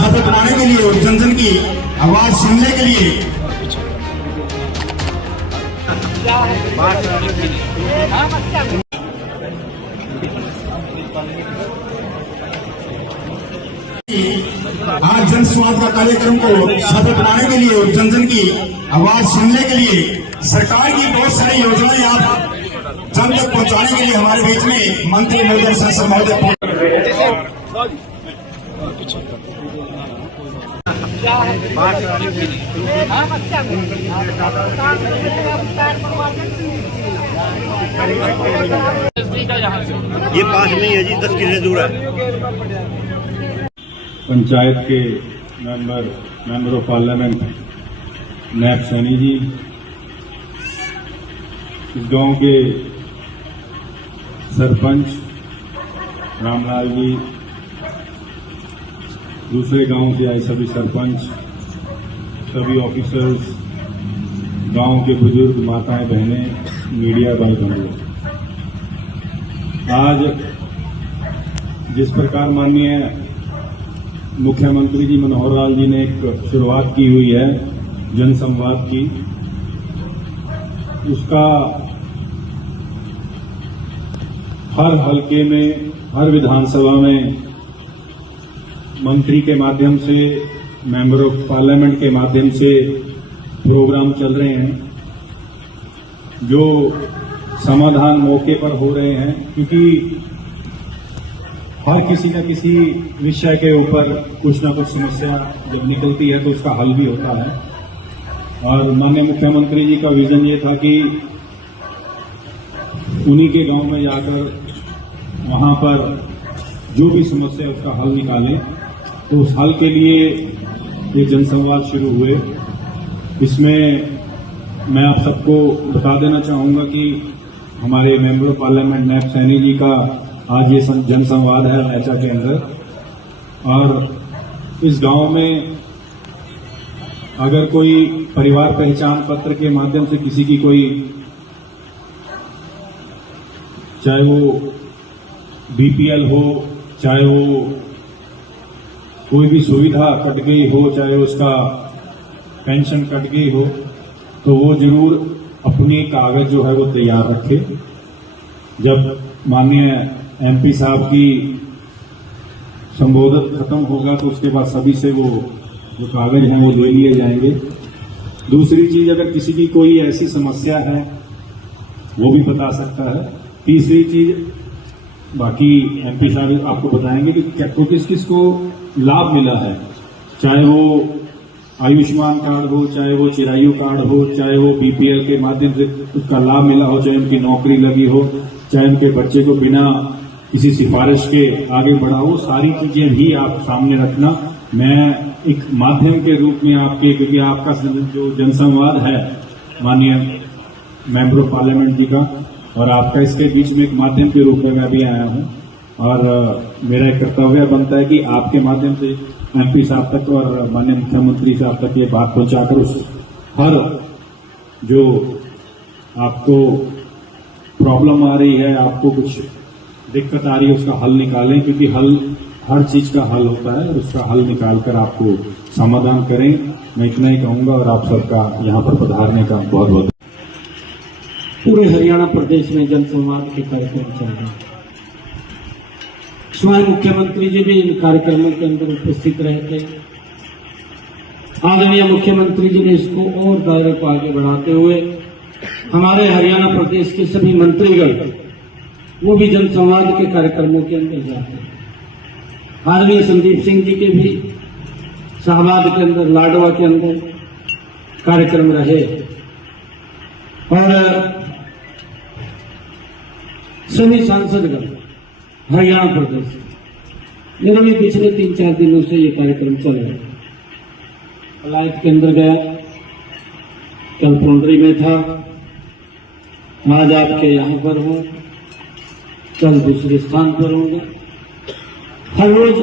छात्र बनाने के लिए और जन जन की आवाज सुनने के लिए आज जन संवाद का कार्यक्रम को सफल बनाने के लिए और जन जन की आवाज सुनने के लिए सरकार की बहुत सारी योजनाएं आप जन तक पहुंचाने के लिए हमारे बीच में मंत्री महोदय सांसद महोदय ये पास नहीं है जी, 10 किलोमीटर दूर है। पंचायत के मेंबर ऑफ पार्लियामेंट नैब सैनी जी, इस गांव के सरपंच रामलाल जी, दूसरे गांव से आए सभी सरपंच, सभी ऑफिसर्स, गांव के बुजुर्ग, माताएं, बहनें, मीडिया भाई बंधु, आज जिस प्रकार माननीय मुख्यमंत्री जी मनोहर लाल जी ने एक शुरुआत की हुई है जनसंवाद की, उसका हर हलके में, हर विधानसभा में मंत्री के माध्यम से, मेंबर ऑफ पार्लियामेंट के माध्यम से प्रोग्राम चल रहे हैं, जो समाधान मौके पर हो रहे हैं, क्योंकि हर किसी न किसी विषय के ऊपर कुछ न कुछ समस्या जब निकलती है तो उसका हल भी होता है। और माननीय मुख्यमंत्री जी का विजन ये था कि उन्हीं के गांव में जाकर वहां पर जो भी समस्या है उसका हल निकालें। तो उस हल के लिए ये जनसंवाद शुरू हुए। इसमें मैं आप सबको बता देना चाहूंगा कि हमारे मेंबर ऑफ पार्लियामेंट नैब सैनी जी का आज ये जनसंवाद है ऐसा के अंदर, और इस गांव में अगर कोई परिवार पहचान पत्र के माध्यम से किसी की कोई, चाहे वो बीपीएल हो, चाहे वो कोई भी सुविधा कट गई हो, चाहे उसका पेंशन कट गई हो, तो वो जरूर अपने कागज जो है वो तैयार रखे। जब माननीय एमपी साहब की संबोधन खत्म होगा तो उसके बाद सभी से वो जो कागज हैं वो ले लिए जाएंगे। दूसरी चीज, अगर किसी की कोई ऐसी समस्या है वो भी बता सकता है। तीसरी चीज, बाकी एमपी साहब आपको बताएंगे कि किस किस को लाभ मिला है, चाहे वो आयुष्मान कार्ड हो, चाहे वो चिरायु कार्ड हो, चाहे वो बीपीएल के माध्यम से उसका लाभ मिला हो, चाहे उनकी नौकरी लगी हो, चाहे उनके बच्चे को बिना किसी सिफारिश के आगे बढ़ा हो, सारी चीजें भी आप सामने रखना। मैं एक माध्यम के रूप में आपके, क्योंकि आपका जो जनसंवाद है माननीय मेंबर ऑफ पार्लियामेंट जी का, और आपका इसके बीच में एक माध्यम के रूप में मैं भी आया हूं, और मेरा एक कर्तव्य बनता है कि आपके माध्यम से एमपी साहब तक और माननीय मुख्यमंत्री साहब तक ये बात पहुंचाकर उस हर जो आपको प्रॉब्लम आ रही है, आपको कुछ दिक्कत आ रही है, उसका हल निकालें, क्योंकि हल हर चीज का हल होता है और उसका हल निकालकर आपको समाधान करें। मैं इतना ही कहूंगा और आप सबका यहाँ पर पधारने का बहुत बहुत। पूरे हरियाणा प्रदेश में जनसंवाद के कार्यक्रम चल रहे हैं। स्वयं मुख्यमंत्री जी भी इन कार्यक्रमों के अंदर उपस्थित रहे थे। आदरणीय मुख्यमंत्री जी ने इसको और दायरे को आगे बढ़ाते हुए हमारे हरियाणा प्रदेश के सभी मंत्रीगण वो भी जनसंवाद के कार्यक्रमों के अंदर जाते हैं। आदरणीय संदीप सिंह जी के भी शाहबाद के अंदर, लाडवा के अंदर कार्यक्रम रहे, और सभी सांसदगण हरियाणा प्रदेश मेरे भी पिछले 3-4 दिनों से ये कार्यक्रम चल रहा है। अलायत के अंदर गया, कल पौंडरी में था, आज आपके यहाँ पर हूँ, कल दूसरे स्थान पर होंगे। हर रोज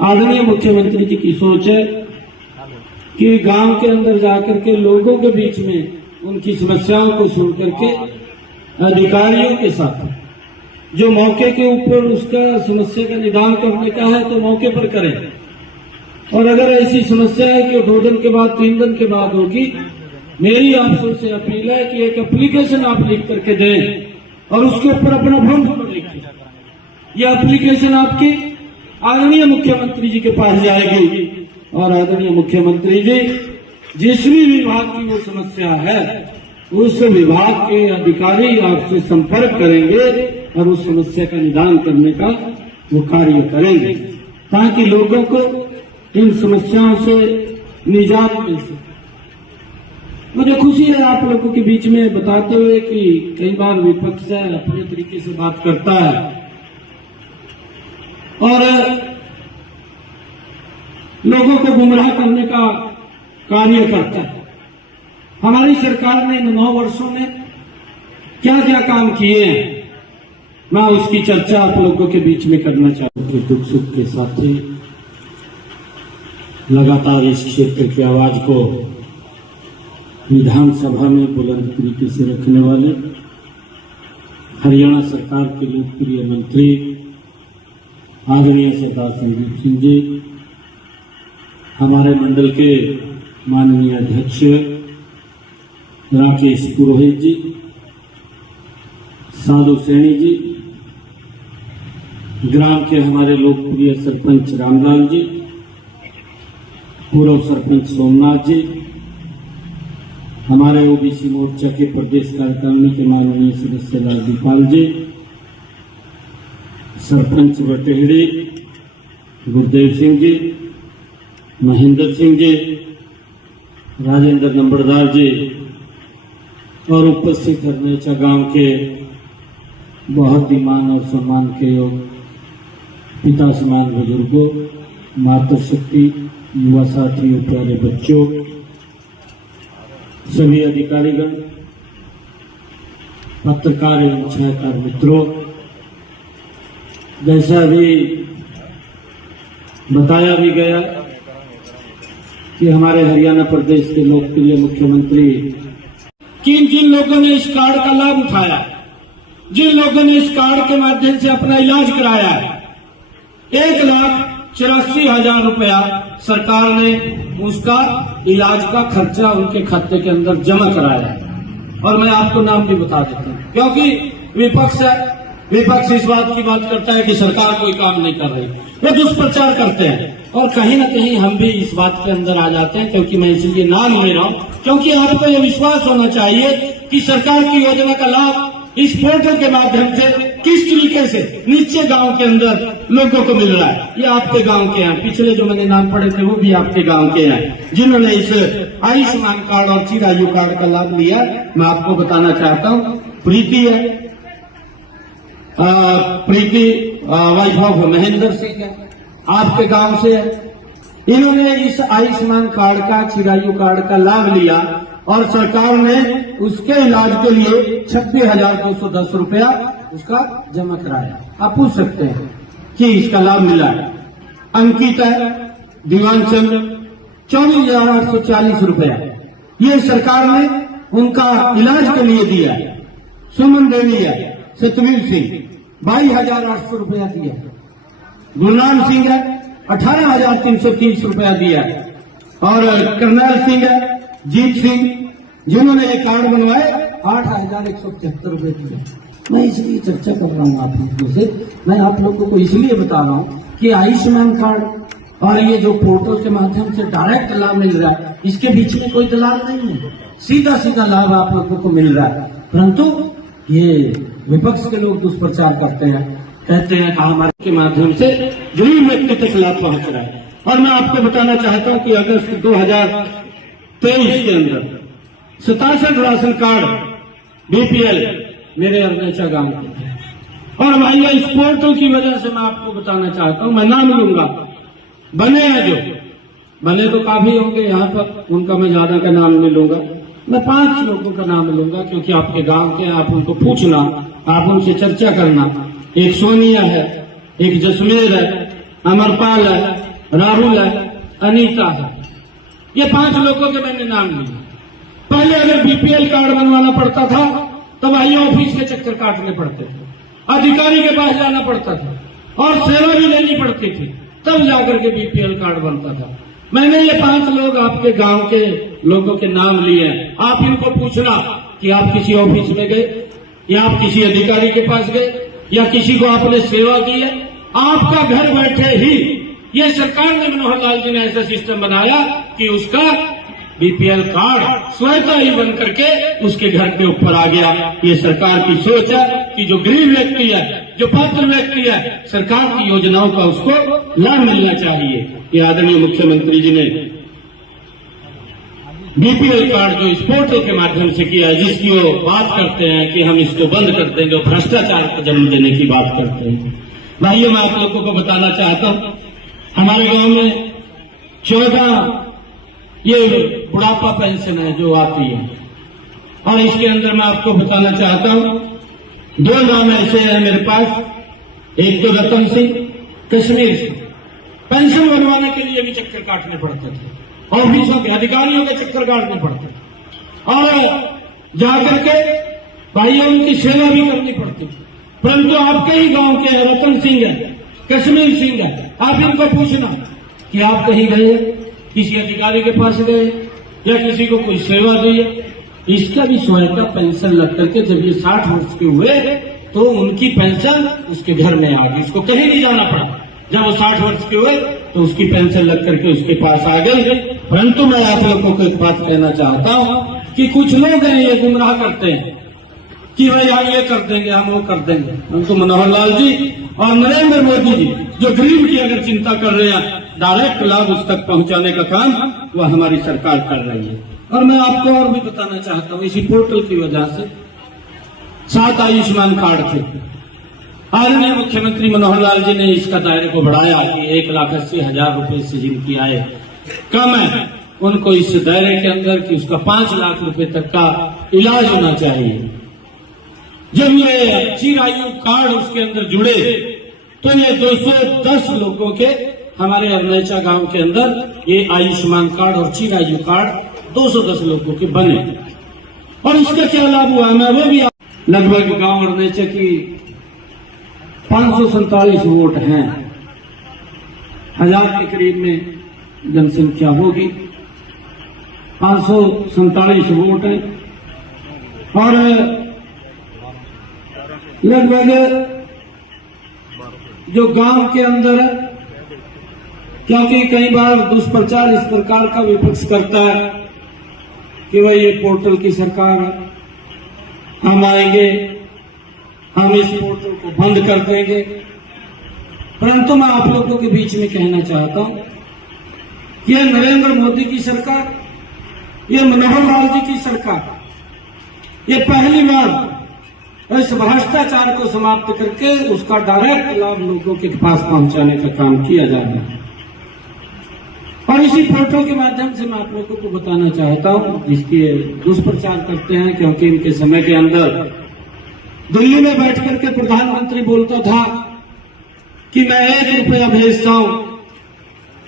आदरणीय मुख्यमंत्री जी की सोच है कि गांव के अंदर जाकर के लोगों के बीच में उनकी समस्याओं को सुन करके अधिकारियों के साथ जो मौके के ऊपर उसका समस्या का निदान करने का है तो मौके पर करें, और अगर ऐसी समस्या है कि 2 दिन के बाद 3 दिन के बाद होगी, मेरी आप सबसे अपील है कि एक एप्लीकेशन आप लिख करके दें और उसके ऊपर अपना फोन नंबर लिखिए। यह एप्लीकेशन आपकी आदरणीय मुख्यमंत्री जी के पास जाएगी और आदरणीय मुख्यमंत्री जी जिस भी विभाग की वो समस्या है उस विभाग के अधिकारी आपसे संपर्क करेंगे और उस समस्या का निदान करने का वो कार्य करेंगे ताकि लोगों को इन समस्याओं से निजात मिल सके। मुझे खुशी है आप लोगों के बीच में बताते हुए कि कई बार विपक्ष अपने तरीके से बात करता है और लोगों को गुमराह करने का कार्य करता है। हमारी सरकार ने इन 9 वर्षों में क्या क्या काम किए हैं, मैं उसकी चर्चा आप लोगों के बीच में करना चाहूँ कि दुख सुख के साथ ही लगातार इस क्षेत्र की आवाज को विधानसभा में बुलंद तरीके से रखने वाले हरियाणा सरकार के लोकप्रिय मंत्री आदरणीय सरदार संदीप सिंह जी, हमारे मंडल के माननीय अध्यक्ष राकेश पुरोहित जी, साधु सैनी जी, ग्राम के हमारे लोकप्रिय सरपंच रामलाल जी, पूर्व सरपंच सोमनाथ जी, हमारे ओबीसी मोर्चा के प्रदेश कार्यकारिणी के माननीय सदस्य लालदीपाल जी, सरपंच बटेहड़ी गुरदेव सिंह जी, महेंद्र सिंह जी, राजेंद्र नंबरदार जी और उपस्थित हरनेचा गांव के बहुत ही मान और सम्मान के योग पिता समान बुजुर्गों, मातृशक्ति, युवा साथियों, प्यारे बच्चों, सभी अधिकारीगण, पत्रकार एवं छायाकार मित्रों, जैसा अभी बताया भी गया कि हमारे हरियाणा प्रदेश के लोकप्रिय मुख्यमंत्री जिन लोगों ने इस कार्ड का लाभ उठाया, जिन लोगों ने इस कार्ड के माध्यम से अपना इलाज कराया है, 1,84,000 रुपया सरकार ने उसका इलाज का खर्चा उनके खाते के अंदर जमा कराया है। और मैं आपको नाम भी बता देता हूँ क्योंकि विपक्ष इस बात की बात करता है कि सरकार कोई काम नहीं कर रही, वो दुष्प्रचार करते हैं और कहीं ना कहीं हम भी इस बात के अंदर आ जाते हैं। क्योंकि मैं इसलिए नाम ले रहा हूँ क्योंकि आपको यह विश्वास होना चाहिए कि सरकार की योजना का लाभ इस पोर्टल के माध्यम से किस तरीके से नीचे गांव के अंदर लोगों को मिल रहा है। ये आपके गांव के हैं, पिछले जो मैंने नाम पढ़े थे वो भी आपके गांव के हैं जिन्होंने इस आयुष्मान कार्ड और चिरायु कार्ड का लाभ लिया। मैं आपको बताना चाहता हूँ, प्रीति है, प्रीति वाइफ ऑफ महेंद्र सिंह है, आपके गांव से है। इन्होंने इस आयुष्मान कार्ड का, चिरायु कार्ड का लाभ लिया और सरकार ने उसके इलाज के लिए 26,210 रुपया उसका जमा कराया। आप पूछ सकते हैं कि इसका लाभ मिला है। अंकिता दीवान चंद 24,840 रुपया ये सरकार ने उनका इलाज के लिए दिया है। सुमन देवी है, सतवीर सिंह 22,800 रुपया दिया। गुरनाम सिंह है 18,330 रुपया दिया। और करनैल सिंह है, जीत सिंह, जिन्होंने ये कार्ड बनवाए 8,175 रुपए दिए। मैं इसलिए चर्चा कर रहा हूँ आप लोगों से, मैं आप लोगों को इसलिए बता रहा हूँ कि आयुष्मान कार्ड और ये जो पोर्टल के माध्यम से डायरेक्ट लाभ मिल रहा है, इसके बीच में कोई दलाल नहीं है, सीधा सीधा लाभ आप लोगों को मिल रहा है। परंतु ये विपक्ष के लोग दुष्प्रचार करते हैं, कहते हैं कि हमारे के माध्यम से गरीब व्यक्ति तक लाभ पहुंच रहा है। और मैं आपको बताना चाहता हूं कि अगस्त 2023 के अंदर 67 राशन कार्ड बीपीएल मेरे अरनेचा गांव के थे। और भाई इस पोर्टल की वजह से मैं आपको बताना चाहता हूं, मैं नाम लूंगा, बने हैं जो बने तो काफी होंगे यहाँ पर, उनका मैं ज्यादा का नाम नहीं लूंगा, मैं 5 लोगों का नाम लूंगा क्योंकि आपके गांव के, आप उनको पूछना, आप उनसे चर्चा करना। एक सोनिया है, एक जसमेर है, अमरपाल है, राहुल है, अनीता है, ये 5 लोगों के मैंने नाम लिए। पहले अगर बीपीएल कार्ड बनवाना पड़ता था तो भाई ऑफिस के चक्कर काटने पड़ते थे, अधिकारी के पास जाना पड़ता था और सेवा भी लेनी पड़ती थी। तब जाकर के बीपीएल कार्ड बनता था। मैंने ये 5 लोग आपके गांव के लोगों के नाम लिए हैं। आप इनको पूछना कि आप किसी ऑफिस में गए या आप किसी अधिकारी के पास गए या किसी को आपने सेवा की है। आपका घर बैठे ही ये सरकार ने, मनोहर लाल जी ने ऐसा सिस्टम बनाया कि उसका बीपीएल कार्ड स्वतः ही बन करके उसके घर के ऊपर आ गया। ये सरकार की सोच है कि जो गरीब व्यक्ति है, जो पात्र व्यक्ति है, सरकार की योजनाओं का उसको लाभ मिलना चाहिए। ये आदरणीय मुख्यमंत्री जी ने बीपीएल कार्ड जो इस पोर्टल के माध्यम से किया है, जिसकी वो बात करते हैं कि हम इसको बंद कर देंगे, भ्रष्टाचार को जन्म देने की बात करते हैं। भाइयों, मैं आप लोगों को बताना चाहता हूं, हमारे गांव में 14 ये बुढ़ापा पेंशन है जो आती है, और इसके अंदर मैं आपको बताना चाहता हूं 2 नाम ऐसे हैं मेरे पास। एक तो रतन सिंह, कश्मीर से पेंशन बनवाने के लिए भी चक्कर काटने पड़ते थे, ऑफिसों के अधिकारियों के चक्कर काटने पड़ते थे, और जाकर के भाइयों उनकी सेवा भी करनी पड़ती थी। परंतु आपके ही गांव के रतन सिंह है, कश्मीर सिंह है, आप इनको पूछना कि आप कहीं गए, किसी अधिकारी के पास गए या किसी को कोई सेवा दी है, इसका भी स्वयं का पेंशन लग करके जब ये 60 वर्ष के हुए तो उनकी पेंशन उसके घर में आ गई, उसको कहीं नहीं जाना पड़ा। जब वो 60 वर्ष के हुए तो उसकी पेंशन लग करके उसके पास आ गई। परंतु मैं आप लोगों को एक बात कहना चाहता हूं कि कुछ लोग हैं ये गुमराह करते हैं कि भाई हम ये कर देंगे, हम वो कर देंगे। परंतु मनोहर लाल जी और नरेंद्र मोदी जी जो गरीब की अगर चिंता कर रहे हैं, डायरेक्ट लाभ उस तक पहुंचाने का काम वह हमारी सरकार कर रही है। और मैं आपको और भी बताना चाहता हूं, इसी पोर्टल की वजह से 7 आयुष्मान कार्ड थे। आदरणीय मुख्यमंत्री मनोहर लाल जी ने इसका दायरे को बढ़ाया कि 1,80,000 रुपए से जिनकी आय कम है उनको इस दायरे के अंदर कि उसका 5 लाख रुपए तक का इलाज होना चाहिए। जब ये चिरायु कार्ड उसके अंदर जुड़े तो ये 210 लोगों के हमारे अरनेचा गांव के अंदर ये आयुष्मान कार्ड और चिरायु कार्ड 210 लोगों के बने। और इसका क्या लाभ हुआ, मैं वो भी लगभग गांव अरनेचा की 547 वोट हैं, 1000 के करीब में जनसंख्या होगी, 547 वोट है। और लगभग जो गांव के अंदर है, क्योंकि कई बार दुष्प्रचार इस प्रकार का विपक्ष करता है कि भाई ये पोर्टल की सरकार है, हम आएंगे, हम इस पोर्टल को बंद कर देंगे। परंतु मैं आप लोगों के बीच में कहना चाहता हूं कि ये नरेंद्र मोदी की सरकार, ये मनोहर लाल जी की सरकार, ये पहली बार इस भ्रष्टाचार को समाप्त करके उसका डायरेक्ट लाभ लोगों के पास पहुंचाने का काम किया जा रहा है। और इसी पोर्टल के माध्यम से मैं आप लोगों को बताना चाहता हूं, जिसके दुष्प्रचार करते हैं, क्योंकि इनके समय के अंदर दिल्ली में बैठ करके प्रधानमंत्री बोलता था कि मैं 1 रुपया भेजता हूं,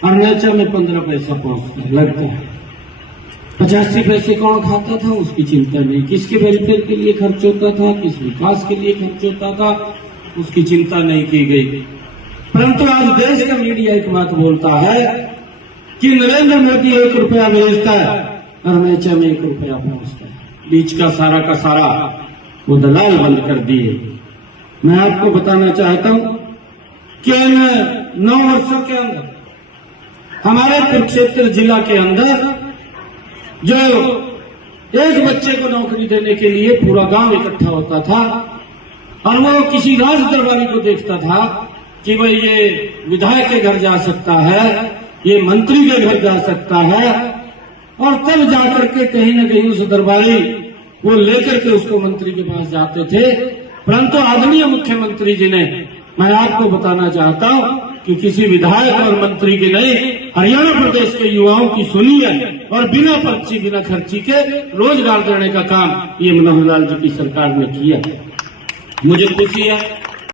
अरनेचा में 15 पैसा पहुंचता लगता है। 85 पैसे कौन खाता था उसकी चिंता नहीं, किसके वेलफेयर के लिए खर्च होता था, किस विकास के लिए खर्च होता था उसकी चिंता नहीं की गई। परंतु आज देश का मीडिया एक बात बोलता है कि नरेंद्र मोदी 1 रुपया भेजता है, अरनेचा में 1 रुपया पहुंचता है। बीच का सारा वो दलाल बंद कर दिए। मैं आपको बताना चाहता हूं कि इन 9 वर्षों के अंदर हमारे कुरुक्षेत्र जिला के अंदर जो एक बच्चे को नौकरी देने के लिए पूरा गांव इकट्ठा होता था और वो किसी राज दरबारी को देखता था कि भाई ये विधायक के घर जा सकता है, ये मंत्री के घर जा सकता है, और तब जाकर के कहीं न कहीं उस दरबारी वो लेकर के उसको मंत्री के पास जाते थे। परंतु आदरणीय मुख्यमंत्री जी ने, मैं आपको बताना चाहता हूं कि किसी विधायक और मंत्री की नहीं, हरियाणा प्रदेश के युवाओं की सुनी है और बिना पर्ची बिना खर्ची के रोजगार देने का काम ये मनोहर लाल जी की सरकार ने किया। मुझे खुशी है